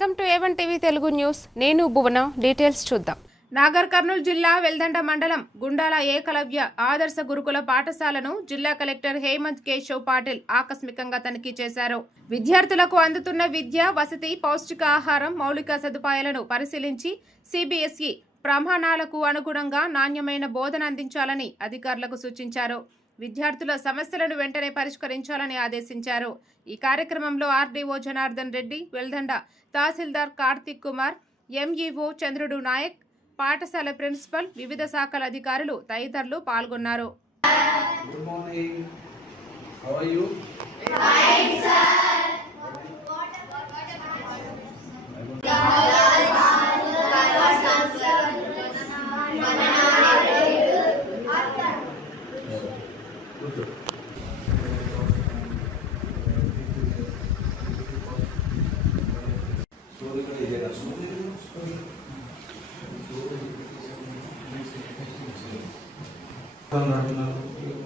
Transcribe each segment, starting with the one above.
Welcome to A1 TV Telugu news. నేను భువన. Details చూద్దాం. నాగర్ కర్నూలు జిల్లా వెల్దండ మండలం గుండాల ఏకలవ్య ఆదర్శ గురుకుల పాఠశాలను జిల్లా కలెక్టర్ హేమంత్ కేశవ్ పాటిల్ ఆకస్మికంగా తనిఖీ చేశారు. విద్యార్థులకు అందుతున్న విద్య, వసతి, పౌష్టిక ఆహారం, మౌలిక సదుపాయాలను పరిశీలించి CBSE ప్రమాణాలకు అనుగుణంగా నాణ్యమైన బోధన అందించాలని అధికారులకు సూచించారు. విద్యార్థుల సమస్యలను వెంటనే పరిష్కరించాలని ఆదేశించారు. ఈ కార్యక్రమంలో RDO జనార్దన్ రెడ్డి, వెల్దండ తహసీల్దార్ కార్తిక్ కుమార్, MEO చంద్రుడు నాయక్, పాఠశాల ప్రిన్సిపల్, వివిధ శాఖల అధికారులు తదితరులు పాల్గొన్నారు. Good morning. How are you? Fine, sir.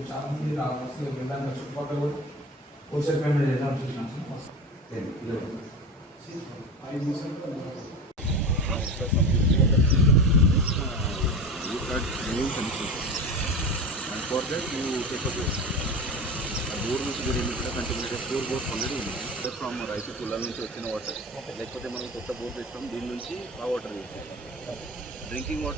చాలా మంది రావచ్చు వెళ్ళడానికి చుట్టుపక్కల కూడా హోల్సేల్ పేమెంట్ చేద్దాం చూసినాం and for that you take a boat. A boat నుంచి మీరు ఇక్కడ కంటిన్యూగా 4 బోట్స్ ఆల్రెడీ ఉన్నాయి. ఫ్రమ్ రైతు కులాల నుంచి వచ్చిన వాటర్, లేకపోతే మనం కొత్త బోట్ తెస్తాం, దీని నుంచి ఆ వాటర్ యూజ్ చేస్తాం. Drinking water